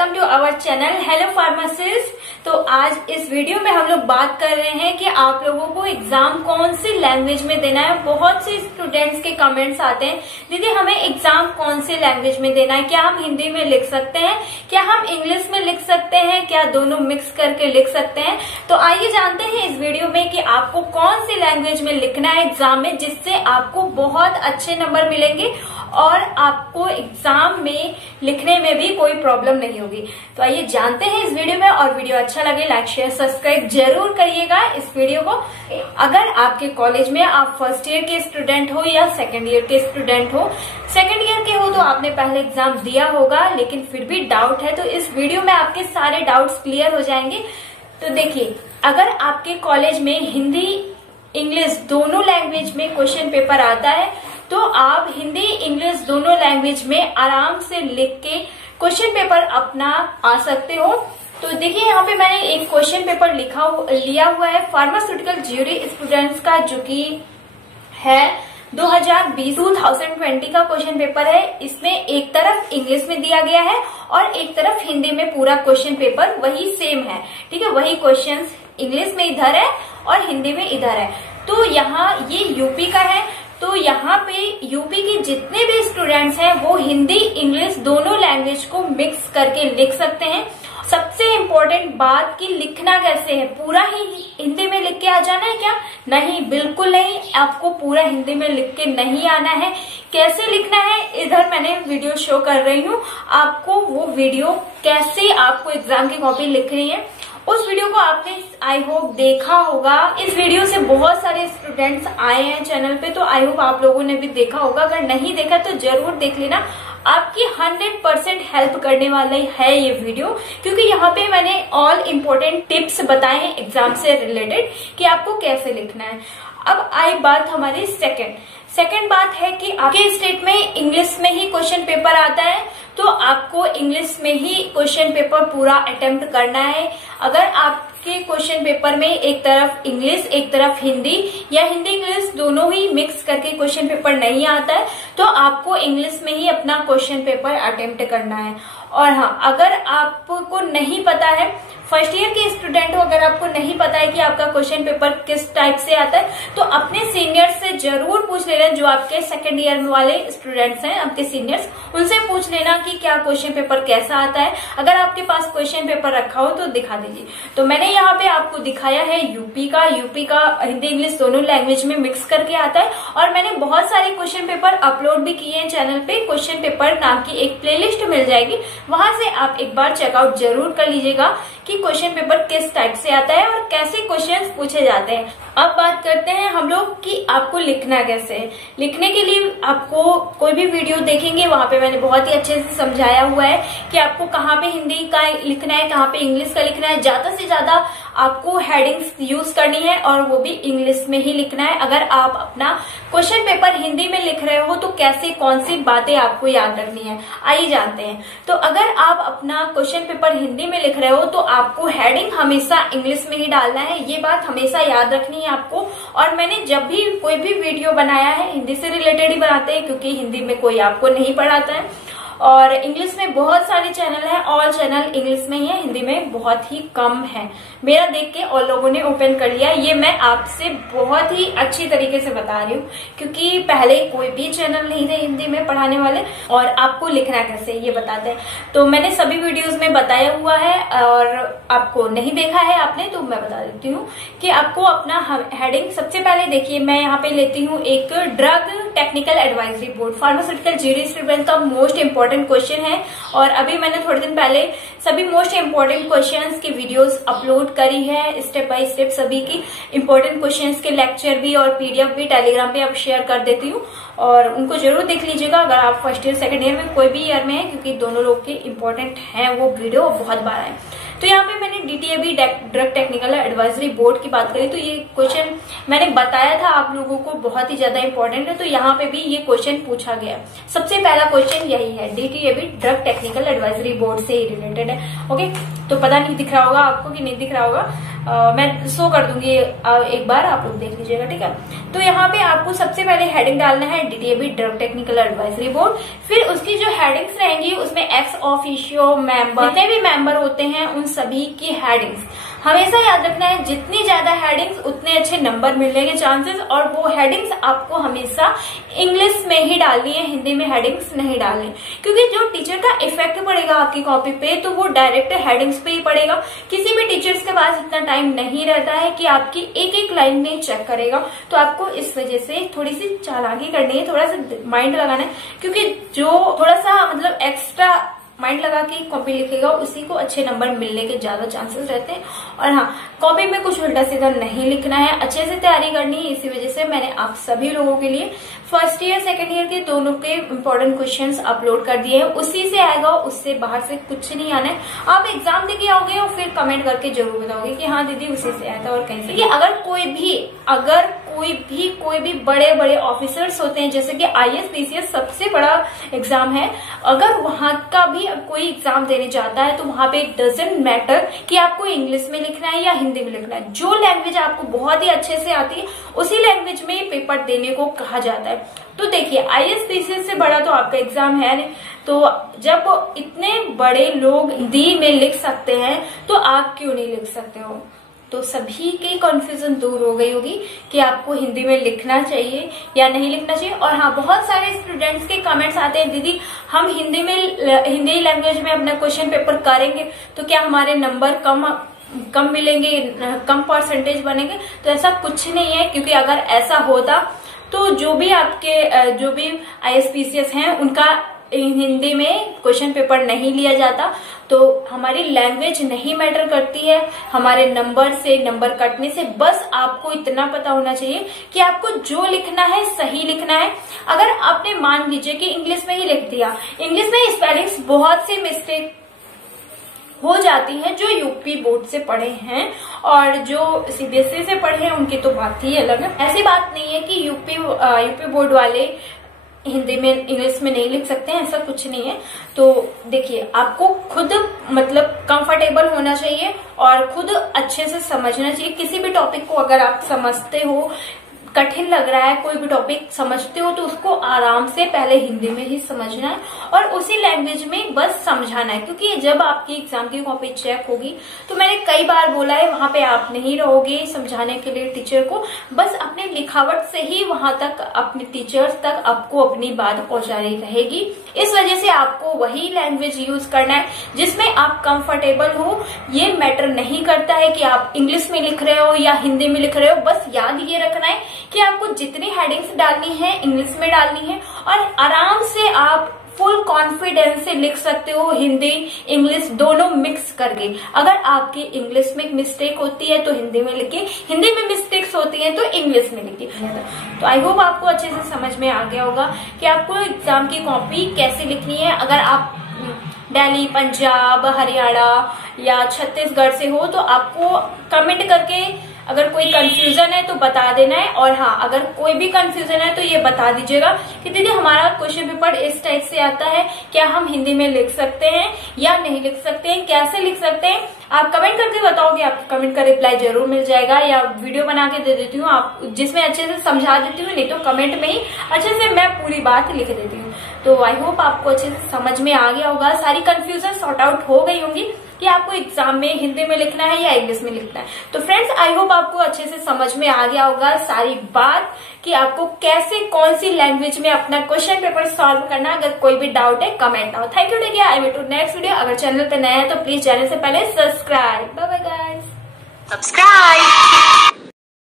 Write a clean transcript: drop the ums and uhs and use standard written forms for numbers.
Welcome to our channel hello pharmacist. तो आज इस वीडियो में हम लोग बात कर रहे हैं कि आप लोगों को एग्जाम कौन सी लैंग्वेज में देना है। बहुत से स्टूडेंट्स के कमेंट्स आते हैं, दीदी हमें एग्जाम कौन सी लैंग्वेज में देना है, क्या हम हिंदी में लिख सकते हैं, क्या हम इंग्लिश में लिख सकते हैं, क्या दोनों मिक्स करके लिख सकते हैं। तो आइए जानते हैं इस वीडियो में कि आपको कौन सी लैंग्वेज में लिखना है एग्जाम में, जिससे आपको बहुत अच्छे नंबर मिलेंगे और आपको एग्जाम में लिखने में भी कोई प्रॉब्लम नहीं होगी। तो आइए जानते हैं इस वीडियो में, और वीडियो अच्छा लगे लाइक शेयर सब्सक्राइब जरूर करिएगा इस वीडियो को। अगर आपके कॉलेज में आप फर्स्ट ईयर के स्टूडेंट हो या सेकंड ईयर के स्टूडेंट हो, सेकंड ईयर के हो तो आपने पहले एग्जाम दिया होगा लेकिन फिर भी डाउट है, तो इस वीडियो में आपके सारे डाउट्स क्लियर हो जाएंगे। तो देखिए, अगर आपके कॉलेज में हिंदी इंग्लिश दोनों लैंग्वेज में क्वेश्चन पेपर आता है तो आप हिंदी इंग्लिश दोनों लैंग्वेज में आराम से लिख के क्वेश्चन पेपर अपना आ सकते हो। तो देखिए यहाँ पे मैंने एक क्वेश्चन पेपर लिया हुआ है फार्मास्यूटिकल ज्यूरी स्टूडेंट्स का, जो कि है 2020 का क्वेश्चन पेपर है। इसमें एक तरफ इंग्लिश में दिया गया है और एक तरफ हिंदी में पूरा क्वेश्चन पेपर वही सेम है, ठीक है। वही क्वेश्चंस इंग्लिश में इधर है और हिंदी में इधर है। तो यहाँ ये यूपी का है, तो यहाँ पे यूपी के जितने भी स्टूडेंट्स हैं वो हिंदी इंग्लिश दोनों लैंग्वेज को मिक्स करके लिख सकते हैं। सबसे इम्पोर्टेंट बात कि लिखना कैसे है, पूरा ही हिंदी में लिख के आ जाना है क्या? नहीं, बिल्कुल नहीं, आपको पूरा हिंदी में लिख के नहीं आना है। कैसे लिखना है इधर मैंने वीडियो शो कर रही हूँ आपको, वो वीडियो कैसे आपको एग्जाम की कॉपी लिखनी है उस वीडियो को आपने आई होप देखा होगा। इस वीडियो से बहुत सारे स्टूडेंट्स आए हैं चैनल पे, तो आई होप आप लोगों ने भी देखा होगा। अगर नहीं देखा तो जरूर देख लेना, आपकी 100% हेल्प करने वाला है ये वीडियो, क्योंकि यहाँ पे मैंने ऑल इम्पोर्टेंट टिप्स बताए हैं एग्जाम से रिलेटेड कि आपको कैसे लिखना है। अब आई बात हमारी सेकंड बात है कि आपके स्टेट में इंग्लिश में ही क्वेश्चन पेपर आता है, तो आपको इंग्लिश में ही क्वेश्चन पेपर पूरा अटेम्प्ट करना है। अगर आपके क्वेश्चन पेपर में एक तरफ इंग्लिश एक तरफ हिंदी या हिंदी इंग्लिश दोनों ही मिक्स करके क्वेश्चन पेपर नहीं आता है तो आपको इंग्लिश में ही अपना क्वेश्चन पेपर अटेम्प्ट करना है। और हाँ, अगर आपको नहीं पता है, फर्स्ट ईयर के स्टूडेंट हो, अगर आपको नहीं पता है कि आपका क्वेश्चन पेपर किस टाइप से आता है तो अपने सीनियर से जरूर पूछ लेना, जो आपके सेकंड ईयर वाले स्टूडेंट्स हैं आपके सीनियर्स, उनसे पूछ लेना कि क्या क्वेश्चन पेपर कैसा आता है। अगर आपके पास क्वेश्चन पेपर रखा हो तो दिखा दीजिए। तो मैंने यहाँ पे आपको दिखाया है यूपी का हिंदी इंग्लिश दोनों लैंग्वेज में मिक्स करके आता है, और मैंने बहुत सारे क्वेश्चन पेपर अपलोड भी किए हैं चैनल पे। क्वेश्चन पेपर नाम की एक प्लेलिस्ट मिल जाएगी, वहां से आप एक बार चेकआउट जरूर कर लीजिएगा कि क्वेश्चन पेपर किस टाइप से आता है और कैसे क्वेश्चंस पूछे जाते हैं। अब बात करते हैं हम लोग कि आपको लिखना कैसे है। लिखने के लिए आपको कोई भी वीडियो देखेंगे वहां पे मैंने बहुत ही अच्छे से समझाया हुआ है कि आपको कहाँ पे हिंदी का लिखना है, कहाँ पे इंग्लिश का लिखना है। ज्यादा से ज्यादा आपको हेडिंग्स यूज करनी है और वो भी इंग्लिश में ही लिखना है। अगर आप अपना क्वेश्चन पेपर हिंदी में लिख रहे हो तो कैसे कौन सी बातें आपको याद रखनी है, आइए जानते हैं। तो अगर आप अपना क्वेश्चन पेपर हिंदी में लिख रहे हो तो आपको हेडिंग हमेशा इंग्लिश में ही डालना है, ये बात हमेशा याद रखनी है आपको। और मैंने जब भी कोई भी वीडियो बनाया है हिंदी से रिलेटेड ही बनाते हैं, क्योंकि हिंदी में कोई आपको नहीं पढ़ाता है। और इंग्लिश में बहुत सारे चैनल हैं, ऑल चैनल इंग्लिश में ही है, हिंदी में बहुत ही कम है। मेरा देख के और लोगों ने ओपन कर लिया, ये मैं आपसे बहुत ही अच्छी तरीके से बता रही हूँ, क्योंकि पहले कोई भी चैनल नहीं थे हिंदी में पढ़ाने वाले। और आपको लिखना कैसे ये बताते हैं, तो मैंने सभी वीडियोस में बताया हुआ है, और आपको नहीं देखा है आपने तो मैं बता देती हूँ कि आपको अपना हेडिंग सबसे पहले देखिए। मैं यहाँ पे लेती हूँ एक drug technical advisory board pharmaceutical jury student का मोस्ट इंपॉर्टेंट क्वेश्चन है, और अभी मैंने थोड़े दिन पहले सभी मोस्ट इंपॉर्टेंट क्वेश्चंस की वीडियोस अपलोड करी है, स्टेप बाय स्टेप सभी की इंपॉर्टेंट क्वेश्चंस के लेक्चर भी और पीडीएफ भी टेलीग्राम पे अब शेयर कर देती हूँ, और उनको जरूर देख लीजिएगा अगर आप फर्स्ट ईयर सेकंड ईयर में कोई भी ईयर में है, क्योंकि दोनों लोग के इंपॉर्टेंट है वो वीडियो, बहुत बार है। तो यहाँ पे मैंने डीटीएबी ड्रग टेक्निकल एडवाइजरी बोर्ड की बात करी तो ये क्वेश्चन मैंने बताया था आप लोगों को बहुत ही ज्यादा इंपॉर्टेंट है, तो यहाँ पे भी ये क्वेश्चन पूछा गया। सबसे पहला क्वेश्चन यही है, डीटीएबी ड्रग टेक्निकल एडवाइजरी बोर्ड से ही रिलेटेड है। ओके, तो पता नहीं दिख रहा होगा आपको कि नहीं दिख रहा होगा, मैं शो कर दूंगी, एक बार आप लोग देख लीजिएगा, ठीक है। तो यहाँ पे आपको सबसे पहले हेडिंग डालना है DTAB drug technical advisory board. फिर उसकी जो हेडिंग्स रहेंगी उसमें एक्स ऑफिशियो मेंबर, जितने भी मेंबर होते हैं उन सभी की हेडिंग्स हमेशा याद रखना है। जितनी ज्यादा हेडिंग्स उतने अच्छे नंबर मिलने के चांसेस, और वो हेडिंग्स आपको हमेशा इंग्लिश में ही डालनी है, हिंदी में हेडिंग्स नहीं डालनी, क्योंकि जो टीचर का इफेक्ट पड़ेगा आपकी कॉपी पे तो वो डायरेक्ट हेडिंग्स पे ही पड़ेगा। किसी भी टीचर्स के पास इतना टाइम नहीं रहता है कि आपकी एक एक लाइन में चेक करेगा, तो आपको इस वजह से थोड़ी सी चालाकी करनी है, थोड़ा सा माइंड लगाना है, क्योंकि जो थोड़ा सा मतलब एक्स्ट्रा माइंड लगा के कॉपी लिखेगा उसी को अच्छे नंबर मिलने के ज्यादा चांसेस रहते हैं। और हाँ, कॉपी में कुछ उल्टा सीधा नहीं लिखना है, अच्छे से तैयारी करनी है। इसी वजह से मैंने आप सभी लोगों के लिए फर्स्ट ईयर सेकंड ईयर के दोनों के इम्पोर्टेंट क्वेश्चंस अपलोड कर दिए हैं, उसी से आएगा, उससे बाहर से कुछ नहीं आना है। आप एग्जाम देके आओगे और फिर कमेंट करके जरूर बताओगे कि हाँ दीदी उसी से आया था और कहीं से। अगर कोई भी बड़े बड़े ऑफिसर्स होते हैं, जैसे कि IAS PCS सबसे बड़ा एग्जाम है, अगर वहां का भी कोई एग्जाम देने जाता है तो वहां पे डजंट मैटर कि आपको इंग्लिश में लिखना है या हिंदी में लिखना है, जो लैंग्वेज आपको बहुत ही अच्छे से आती है उसी लैंग्वेज में पेपर देने को कहा जाता है। तो देखिए IAS PCS से बड़ा तो आपका एग्जाम है नहीं, तो जब इतने बड़े लोग हिंदी में लिख सकते हैं तो आप क्यों नहीं लिख सकते हो। तो सभी की कंफ्यूजन दूर हो गई होगी कि आपको हिंदी में लिखना चाहिए या नहीं लिखना चाहिए। और हाँ, बहुत सारे स्टूडेंट्स के कमेंट्स आते हैं, दीदी हम हिंदी लैंग्वेज में अपना क्वेश्चन पेपर करेंगे तो क्या हमारे नंबर कम मिलेंगे, कम परसेंटेज बनेंगे। तो ऐसा कुछ नहीं है, क्योंकि अगर ऐसा होता तो जो भी IAS PCS हैं उनका हिंदी में क्वेश्चन पेपर नहीं लिया जाता। तो हमारी लैंग्वेज नहीं मैटर करती है, हमारे नंबर से, नंबर कटने से बस आपको इतना पता होना चाहिए कि आपको जो लिखना है सही लिखना है। अगर आपने मान लीजिए कि इंग्लिश में ही लिख दिया, इंग्लिश में स्पेलिंग्स बहुत सी मिस्टेक हो जाती है जो यूपी बोर्ड से पढ़े हैं, और जो CBSE से पढ़े हैं उनकी तो बात ही अलग है। ऐसी बात नहीं है कि यूपी बोर्ड वाले हिंदी में इंग्लिश में नहीं लिख सकते हैं, ऐसा कुछ नहीं है। तो देखिए, आपको खुद मतलब कंफर्टेबल होना चाहिए और खुद अच्छे से समझना चाहिए। किसी भी टॉपिक को अगर आप समझते हो, कठिन लग रहा है, कोई भी टॉपिक समझते हो तो उसको आराम से पहले हिंदी में ही समझना है और उसी लैंग्वेज में बस समझाना है। क्योंकि जब आपकी एग्जाम की कॉपी चेक होगी तो मैंने कई बार बोला है, वहां पे आप नहीं रहोगे समझाने के लिए टीचर को, बस अपने लिखावट से ही वहां तक अपने टीचर्स तक आपको अपनी बात पहुंचानी रहेगी। इस वजह से आपको वही लैंग्वेज यूज करना है जिसमें आप कंफर्टेबल हो। ये मैटर नहीं करता है कि आप इंग्लिश में लिख रहे हो या हिंदी में लिख रहे हो, बस याद ये रखना है कि आपको जितनी हेडिंग्स डालनी है इंग्लिश में डालनी है और आराम से आप फुल कॉन्फिडेंस से लिख सकते हो, हिंदी इंग्लिश दोनों मिक्स करके। अगर आपकी इंग्लिश में मिस्टेक होती है तो हिंदी में लिखिए, हिंदी में मिस्टेक्स होती है तो इंग्लिश में लिखिए। तो आई होप आपको अच्छे से समझ में आ गया होगा कि आपको एग्जाम की कॉपी कैसे लिखनी है। अगर आप दिल्ली, पंजाब, हरियाणा या छत्तीसगढ़ से हो तो आपको कमेंट करके अगर कोई कंफ्यूजन है तो बता देना है। और हाँ, अगर कोई भी कंफ्यूजन है तो ये बता दीजिएगा कि दीदी हमारा क्वेश्चन पेपर इस टाइप से आता है, क्या हम हिंदी में लिख सकते हैं या नहीं लिख सकते हैं, कैसे लिख सकते हैं। आप कमेंट करके बताओगे, आपके कमेंट का रिप्लाई जरूर मिल जाएगा, या वीडियो बना के दे देती हूँ आप जिसमें अच्छे से समझा देती हूँ, नहीं तो कमेंट में ही अच्छे से मैं पूरी बात लिख देती हूँ। तो आई होप आपको अच्छे से समझ में आ गया होगा, सारी कंफ्यूजन सॉर्ट आउट हो गई होंगी कि आपको एग्जाम में हिंदी में लिखना है या इंग्लिश में लिखना है। तो फ्रेंड्स, आई होप आपको अच्छे से समझ में आ गया होगा सारी बात कि आपको कैसे कौन सी लैंग्वेज में अपना क्वेश्चन पेपर सॉल्व करना। अगर कोई भी डाउट है कमेंट आओ। Thank you, take care, I will to next video. अगर चैनल पे नया है तो प्लीज चैनल से पहले subscribe. Bye bye guys, subscribe.